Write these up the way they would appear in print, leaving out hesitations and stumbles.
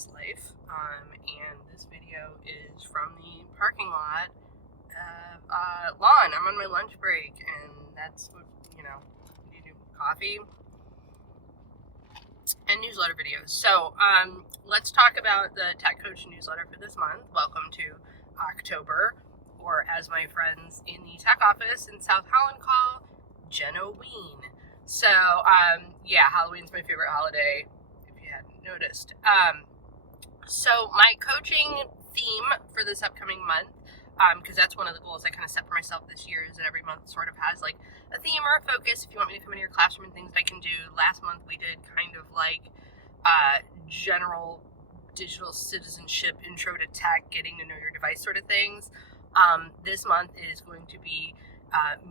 this life, and this video is from the parking lot of Lawn. I'm on my lunch break, and that's what, you do, coffee and newsletter videos. So let's talk about the Tech Coach newsletter for this month. Welcome to October, or as my friends in the tech office in South Holland call, Genoween. So Halloween's my favorite holiday, if you hadn't noticed. So my coaching theme for this upcoming month, because that's one of the goals I kind of set for myself this year, is that every month sort of has like a theme or a focus. If you want me to come into your classroom and things that I can do. Last month we did kind of like general digital citizenship, intro to tech, getting to know your device sort of things. This month is going to be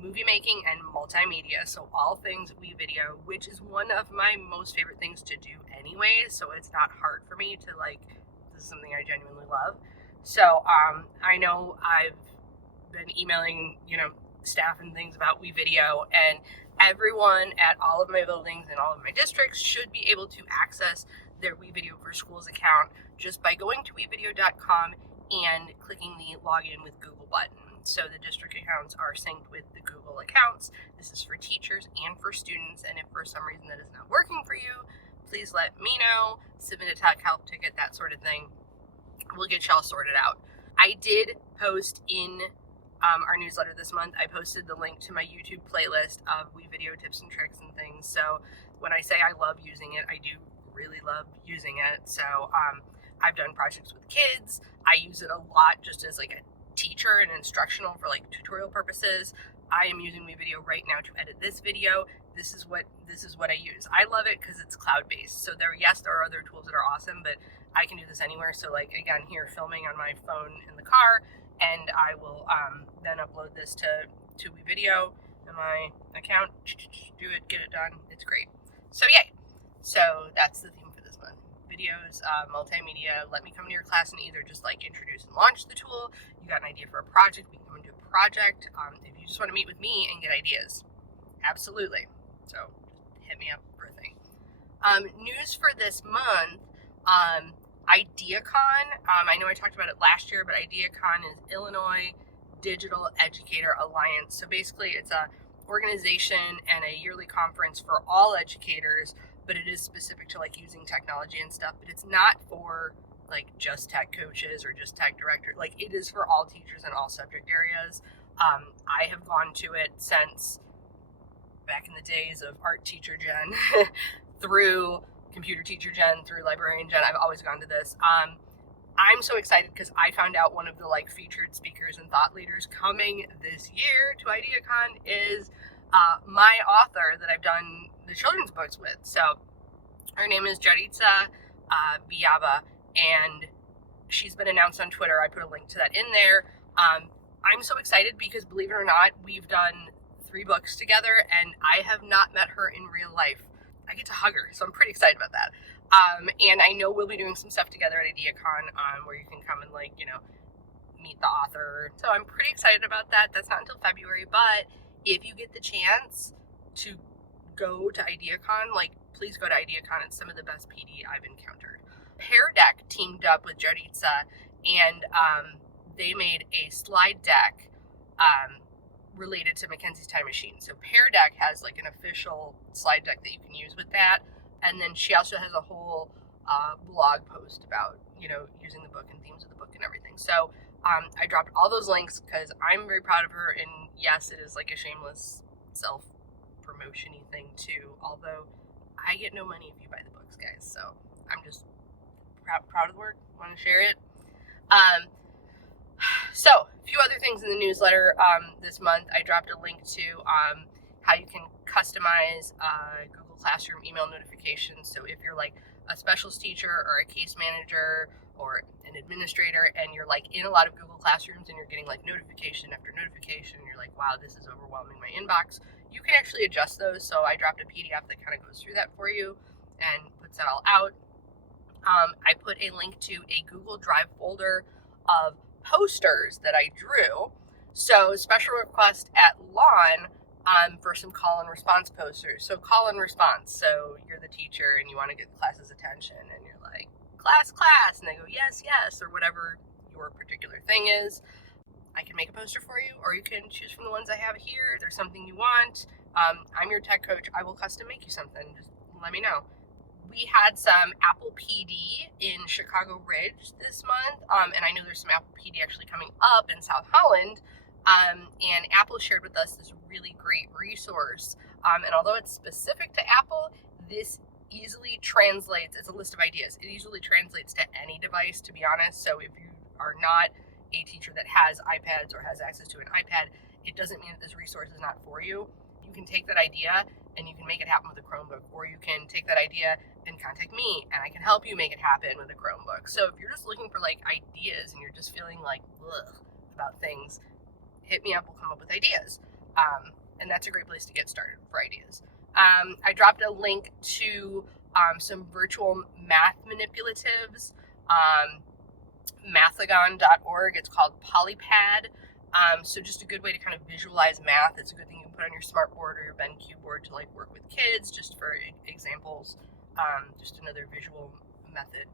movie making and multimedia, so all things WeVideo, which is one of my most favorite things to do anyway, so it's not hard for me to this is something I genuinely love. So I know I've been emailing staff and things about WeVideo, and everyone at all of my buildings and all of my districts should be able to access their WeVideo for Schools account just by going to wevideo.com and clicking the login with Google button. So the district accounts are synced with the Google accounts. This is for teachers and for students, and if for some reason that is not working for you, please let me know. Submit a tech help ticket, that sort of thing. We'll get y'all sorted out. I did post in our newsletter this month, I posted the link to my YouTube playlist of WeVideo tips and tricks and things. So when I say I love using it, I do really love using it. So I've done projects with kids. I use it a lot just as like a teacher and instructional for like tutorial purposes. I am using WeVideo right now to edit this video. This is what I use. I love it because it's cloud-based. So there are other tools that are awesome, but I can do this anywhere. So like again, here filming on my phone in the car, and I will then upload this to WeVideo in my account. Do it, get it done. It's great. So yay. So that's the theme for this month. Videos, multimedia. Let me come to your class and either just like introduce and launch the tool. You got an idea for a project, we can come and do a project. If you just want to meet with me and get ideas, absolutely. So just hit me up for a thing. News for this month, IdeaCon. I know I talked about it last year, but IdeaCon is Illinois Digital Educator Alliance. So basically it's a organization and a yearly conference for all educators, but it is specific to like using technology and stuff, but it's not for like just tech coaches or just tech directors. Like it is for all teachers in all subject areas. I have gone to it since back in the days of art teacher gen through computer teacher gen, through librarian gen. I've always gone to this. I'm so excited because I found out one of the like featured speakers and thought leaders coming this year to IdeaCon is my author that I've done the children's books with. So her name is Jaritza Biaba, and she's been announced on Twitter. I put a link to that in there. I'm so excited because, believe it or not, we've done 3 books together, and I have not met her in real life. I get to hug her, so I'm pretty excited about that. And I know we'll be doing some stuff together at IdeaCon where you can come and meet the author. So I'm pretty excited about that. That's not until February, but if you get the chance to go to IdeaCon, please go to IdeaCon. It's some of the best PD I've encountered. Pear Deck teamed up with Jaritza, and they made a slide deck related to Mackenzie's Time Machine. So Pear Deck has an official slide deck that you can use with that. And then she also has a whole blog post about, using the book and themes of the book and everything. So I dropped all those links because I'm very proud of her. And yes, it is a shameless self-promotion-y thing too. Although I get no money if you buy the books, guys. So I'm just proud of the work. Want to share it. So a few other things in the newsletter this month. I dropped a link to how you can customize Google Classroom email notifications. So if you're a specialist teacher or a case manager or an administrator and you're in a lot of Google Classrooms and you're getting notification after notification, and you're wow, this is overwhelming my inbox, you can actually adjust those. So I dropped a PDF that kind of goes through that for you and puts that all out. I put a link to a Google Drive folder of posters that I drew. So special request at Lawn for some call and response posters. So call and response. So you're the teacher and you want to get the class's attention and you're class, and they go, yes, or whatever your particular thing is. I can make a poster for you, or you can choose from the ones I have here. If there's something you want, I'm your tech coach. I will custom make you something. Just let me know. We had some Apple PD in Chicago Ridge this month, and I know there's some Apple PD actually coming up in South Holland, and Apple shared with us this really great resource, and although it's specific to Apple, this easily translates, it's a list of ideas, it easily translates to any device, to be honest. So if you are not a teacher that has iPads or has access to an iPad, it doesn't mean that this resource is not for you. You can take that idea and you can make it happen with a Chromebook, or you can take that idea and contact me and I can help you make it happen with a Chromebook. So if you're just looking for like ideas and you're just feeling like ugh about things, hit me up, we'll come up with ideas. And that's a great place to get started for ideas. I dropped a link to some virtual math manipulatives, mathagon.org. It's called Polypad. So just a good way to kind of visualize math. It's a good thing you can put on your smartboard or your BenQ board to like work with kids, just for examples. Just another visual method,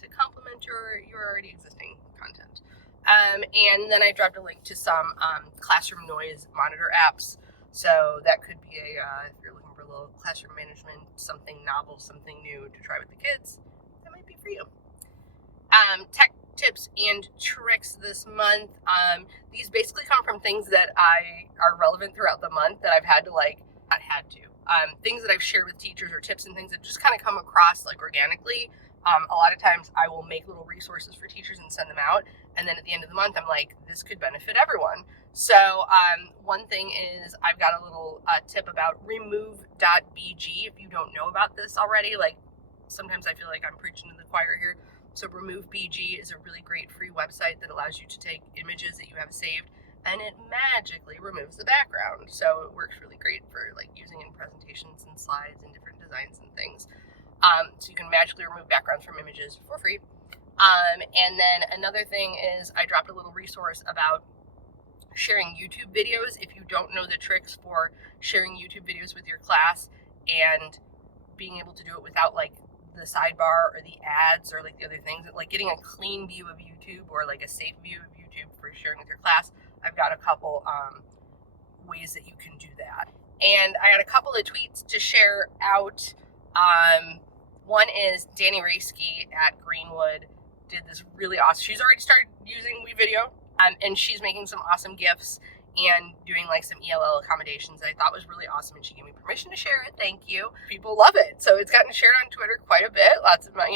to complement your already existing content. And then I dropped a link to some classroom noise monitor apps. So that could be if you're looking for a little classroom management, something novel, something new to try with the kids, that might be for you. Tech tips and tricks this month. These basically come from things that are relevant throughout the month that I've had to things that I've shared with teachers, or tips and things that just kind of come across like organically. A lot of times I will make little resources for teachers and send them out. And then at the end of the month, I'm like, this could benefit everyone. So one thing is I've got a little tip about remove.bg. If you don't know about this already, like sometimes I feel like I'm preaching to the choir here. So remove.bg is a really great free website that allows you to take images that you have saved and it magically removes the background. So it works really great for like using in presentations and slides and different designs and things. So you can magically remove backgrounds from images for free. And then another thing is I dropped a little resource about sharing YouTube videos. If you don't know the tricks for sharing YouTube videos with your class and being able to do it without like the sidebar or the ads or like the other things, like getting a clean view of YouTube or like a safe view of YouTube for sharing with your class, I've got a couple ways that you can do that. And I got a couple of tweets to share out. One is Danny Raesky at Greenwood did this really awesome, she's already started using WeVideo, and she's making some awesome GIFs and doing like some ELL accommodations that I thought was really awesome, and she gave me permission to share it. Thank you. People love it. So it's gotten shared on Twitter quite a bit. Lots of my,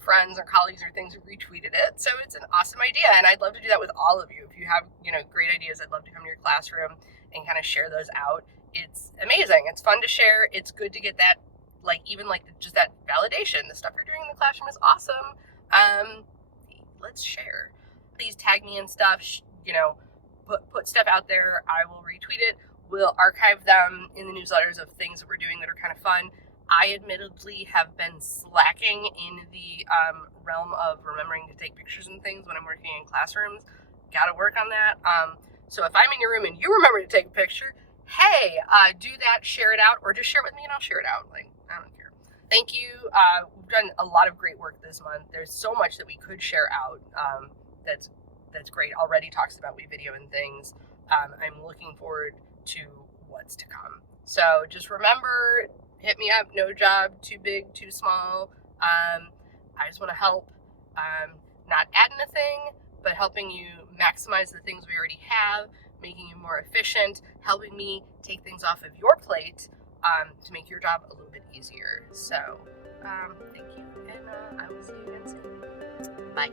friends or colleagues or things have retweeted it. So it's an awesome idea, and I'd love to do that with all of you. If you have, great ideas, I'd love to come to your classroom and kind of share those out. It's amazing. It's fun to share. It's good to get that, just that validation. The stuff you're doing in the classroom is awesome. Let's share. Please tag me and stuff, put stuff out there. I will retweet it. We'll archive them in the newsletters of things that we're doing that are kind of fun. I admittedly have been slacking in the realm of remembering to take pictures and things when I'm working in classrooms. Got to work on that. So if I'm in your room and you remember to take a picture, hey, do that, share it out, or just share it with me and I'll share it out. I don't care. Thank you. We've done a lot of great work this month. There's so much that we could share out. That's great. Already talks about WeVideo and things. I'm looking forward to what's to come. So just remember, hit me up. No job too big, too small. I just want to help, not add anything, but helping you maximize the things we already have, making you more efficient, helping me take things off of your plate to make your job a little bit easier. So thank you, and I will see you again soon. Bye.